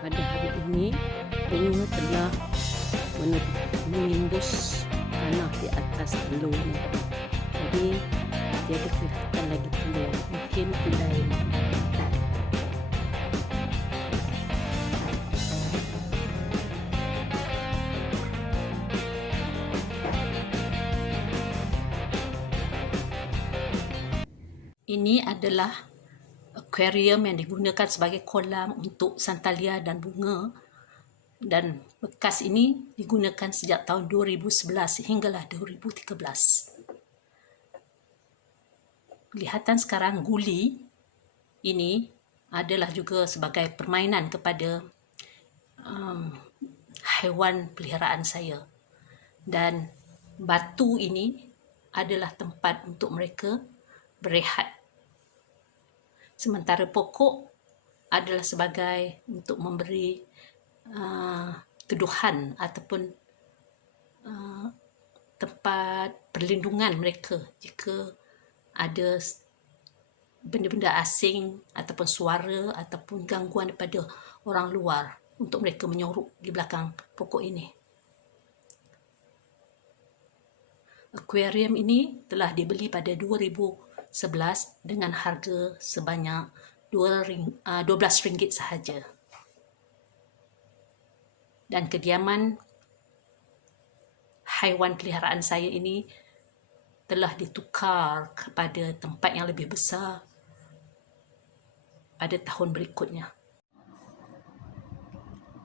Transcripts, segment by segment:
Pada hari ini, bunga telah menimbus tanah di atas telurnya. Jadi, tiada kelihatan lagi telur. Mungkin kedai hutan. Ini adalah akuarium yang digunakan sebagai kolam untuk santalia dan bunga, dan bekas ini digunakan sejak tahun 2011 hinggalah 2013. Kelihatan sekarang guli ini adalah juga sebagai permainan kepada haiwan peliharaan saya, dan batu ini adalah tempat untuk mereka berehat. Sementara pokok adalah sebagai untuk memberi teduhan ataupun tempat perlindungan mereka jika ada benda-benda asing ataupun suara ataupun gangguan daripada orang luar, untuk mereka menyorok di belakang pokok ini. Akuarium ini telah dibeli pada 2011 dengan harga sebanyak RM12 sahaja. Dan kediaman haiwan peliharaan saya ini telah ditukar kepada tempat yang lebih besar pada tahun berikutnya.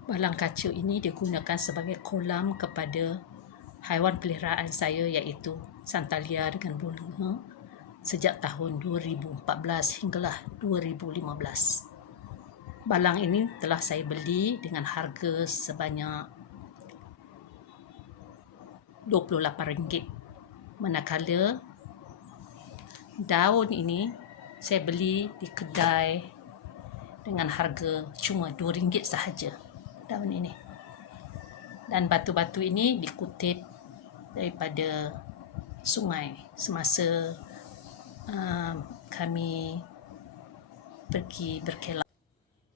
Balang kaca ini digunakan sebagai kolam kepada haiwan peliharaan saya, iaitu santalia dengan bunga, sejak tahun 2014 hinggalah 2015. Balang ini telah saya beli dengan harga sebanyak RM28, manakala daun ini saya beli di kedai dengan harga cuma RM2 sahaja, daun ini. Dan batu-batu ini dikutip daripada sungai semasa kami pergi berkelak.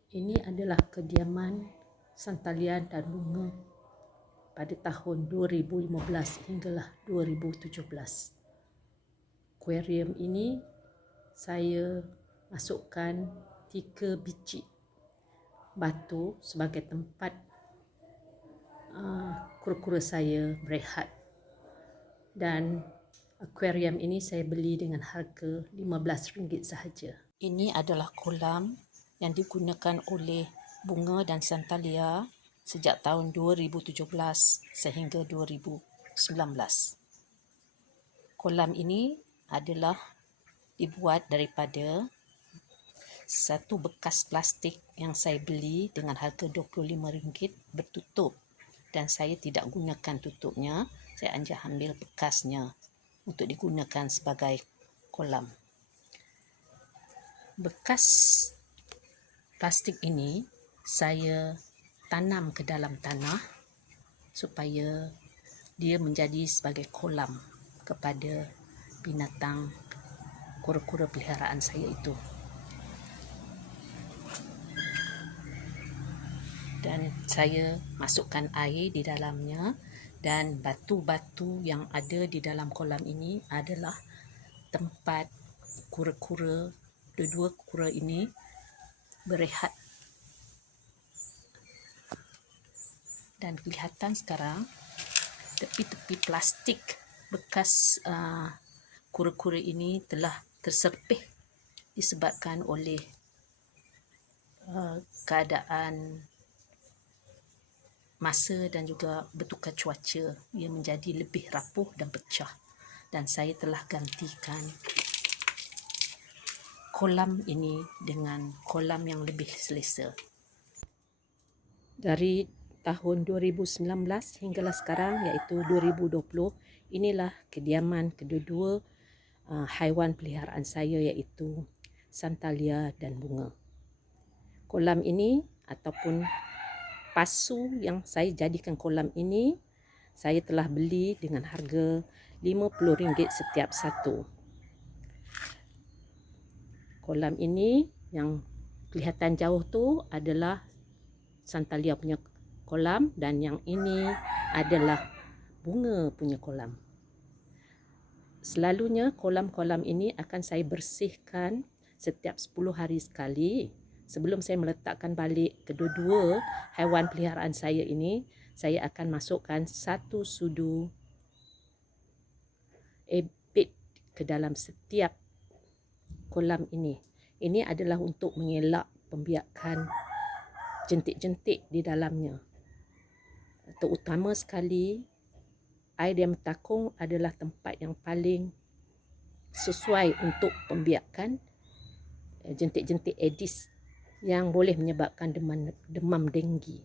Ini adalah kediaman santalia dan bunga pada tahun 2015 hinggalah 2017. Akuarium ini saya masukkan 3 biji batu sebagai tempat kura-kura saya berehat, dan akuarium ini saya beli dengan harga RM15 sahaja. Ini adalah kolam yang digunakan oleh bunga dan santalia sejak tahun 2017 sehingga 2019. Kolam ini adalah dibuat daripada satu bekas plastik yang saya beli dengan harga RM25 bertutup, dan saya tidak gunakan tutupnya. Saya hanya ambil bekasnya untuk digunakan sebagai kolam. Bekas plastik ini saya tanam ke dalam tanah supaya dia menjadi sebagai kolam kepada binatang kura-kura peliharaan saya itu. Dan saya masukkan air di dalamnya, dan batu-batu yang ada di dalam kolam ini adalah tempat kura-kura, dua kura ini berehat. Dan kelihatan sekarang tepi-tepi plastik bekas kura-kura ini telah tersepih disebabkan oleh keadaan masa dan juga bertukar cuaca. Ia menjadi lebih rapuh dan pecah, dan saya telah gantikan kolam ini dengan kolam yang lebih selesa. Dari tahun 2019 hinggalah sekarang, iaitu 2020, inilah kediaman kedua-dua haiwan peliharaan saya, iaitu santalia dan bunga. Kolam ini ataupun pasu yang saya jadikan kolam ini saya telah beli dengan harga RM50 setiap satu. Kolam ini yang kelihatan jauh tu adalah Santalya punya kolam, dan yang ini adalah bunga punya kolam. Selalunya kolam-kolam ini akan saya bersihkan setiap 10 hari sekali. Sebelum saya meletakkan balik kedua-dua haiwan peliharaan saya ini, saya akan masukkan 1 sudu ebit ke dalam setiap kolam ini. Ini adalah untuk mengelak pembiakan jentik-jentik di dalamnya. Terutama sekali, air yang bertakung adalah tempat yang paling sesuai untuk pembiakan jentik-jentik Aedes yang boleh menyebabkan demam denggi.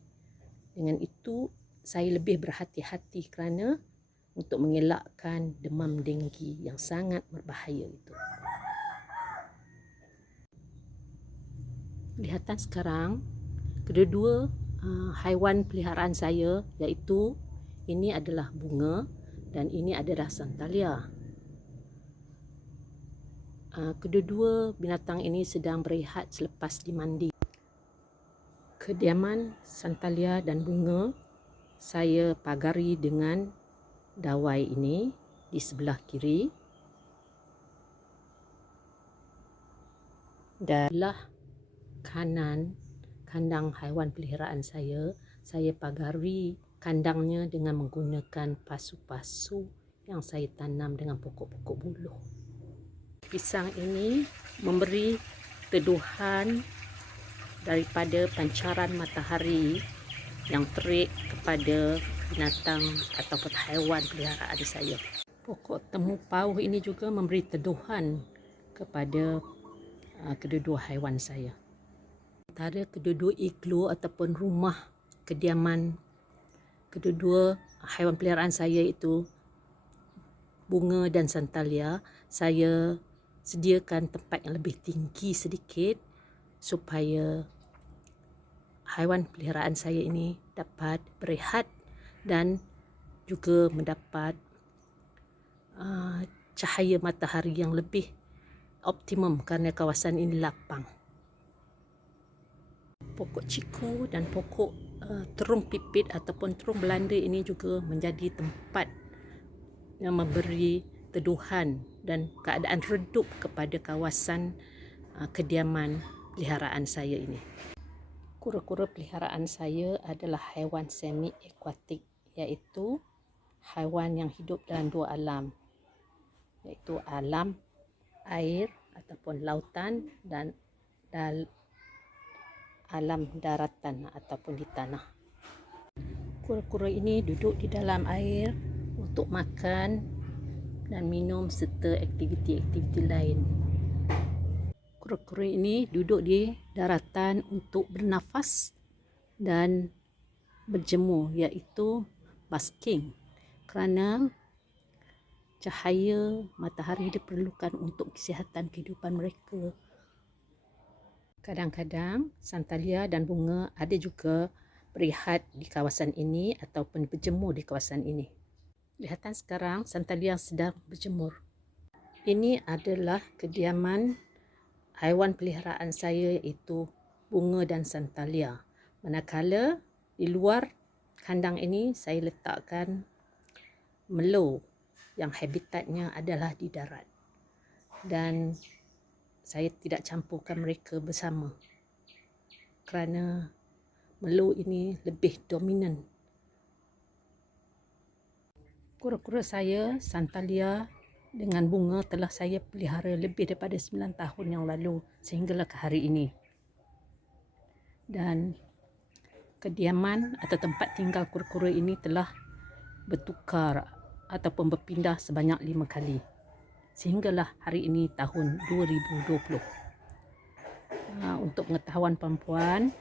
Dengan itu, saya lebih berhati-hati kerana untuk mengelakkan demam denggi yang sangat berbahaya itu. Lihatan sekarang, kedua-dua haiwan peliharaan saya, iaitu ini adalah bunga dan ini adalah Santalya. Kedua-dua binatang ini sedang berehat selepas dimandi. Kediaman Santalya dan bunga saya pagari dengan dawai ini di sebelah kiri. Dan sebelah kanan kandang haiwan peliharaan saya pagari kandangnya dengan menggunakan pasu-pasu yang saya tanam dengan pokok-pokok buluh. Pisang ini memberi teduhan daripada pancaran matahari yang terik kepada binatang ataupun haiwan peliharaan saya. Pokok temu pauh ini juga memberi teduhan kepada kedua-dua haiwan saya. Antara kedua-dua iglo ataupun rumah kediaman kedua-dua haiwan peliharaan saya, itu bunga dan Santalya, saya sediakan tempat yang lebih tinggi sedikit supaya haiwan peliharaan saya ini dapat berehat dan juga mendapat cahaya matahari yang lebih optimum kerana kawasan ini lapang. Pokok ciku dan pokok terung pipit ataupun terung Belanda ini juga menjadi tempat yang memberi teduhan dan keadaan redup kepada kawasan kediaman peliharaan saya ini. Kura-kura peliharaan saya adalah haiwan semi-aquatik, iaitu haiwan yang hidup dalam dua alam, iaitu alam air ataupun lautan dan alam daratan ataupun di tanah. Kura-kura ini duduk di dalam air untuk makan dan minum serta aktiviti-aktiviti lain. Kura-kura ini duduk di daratan untuk bernafas dan berjemur, iaitu basking, kerana cahaya matahari diperlukan untuk kesihatan kehidupan mereka. Kadang-kadang Santalya dan bunga ada juga berehat di kawasan ini ataupun berjemur di kawasan ini. Lihatan sekarang Santalya sedang berjemur. Ini adalah kediaman haiwan peliharaan saya, iaitu bunga dan Santalya. Manakala di luar kandang ini saya letakkan melur yang habitatnya adalah di darat, dan saya tidak campurkan mereka bersama kerana melur ini lebih dominan. Kura-kura saya, Santalya dengan bunga, telah saya pelihara lebih daripada 9 tahun yang lalu sehinggalah ke hari ini. Dan kediaman atau tempat tinggal kura-kura ini telah bertukar ataupun berpindah sebanyak 5 kali. Sehinggalah hari ini tahun 2020. Untuk pengetahuan puan-puan,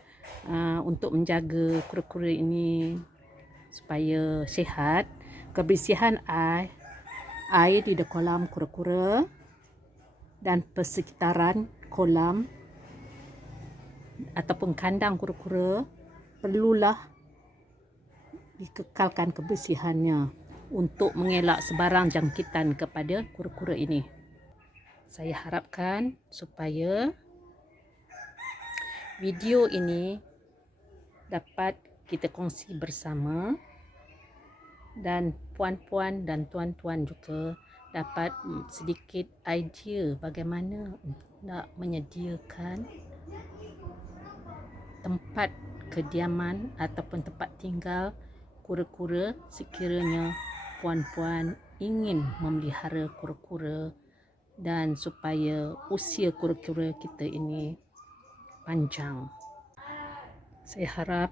untuk menjaga kura-kura ini supaya sihat, kebersihan air di kolam kura-kura dan persekitaran kolam ataupun kandang kura-kura perlulah dikekalkan kebersihannya untuk mengelak sebarang jangkitan kepada kura-kura ini. Saya harapkan supaya video ini dapat kita kongsi bersama dan puan-puan dan tuan-tuan juga dapat sedikit idea bagaimana nak menyediakan tempat kediaman ataupun tempat tinggal kura-kura sekiranya puan-puan ingin memelihara kura-kura dan supaya usia kura-kura kita ini panjang. Saya harap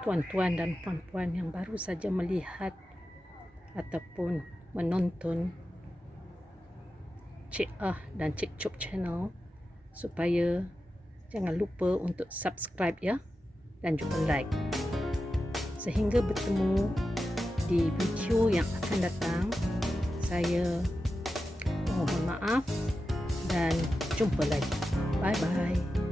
tuan-tuan dan puan-puan yang baru saja melihat ataupun menonton Cik Ah dan Cik Chop channel supaya jangan lupa untuk subscribe ya dan juga like. Sehingga bertemu di video yang akan datang, saya mohon maaf dan jumpa lagi. Bye bye.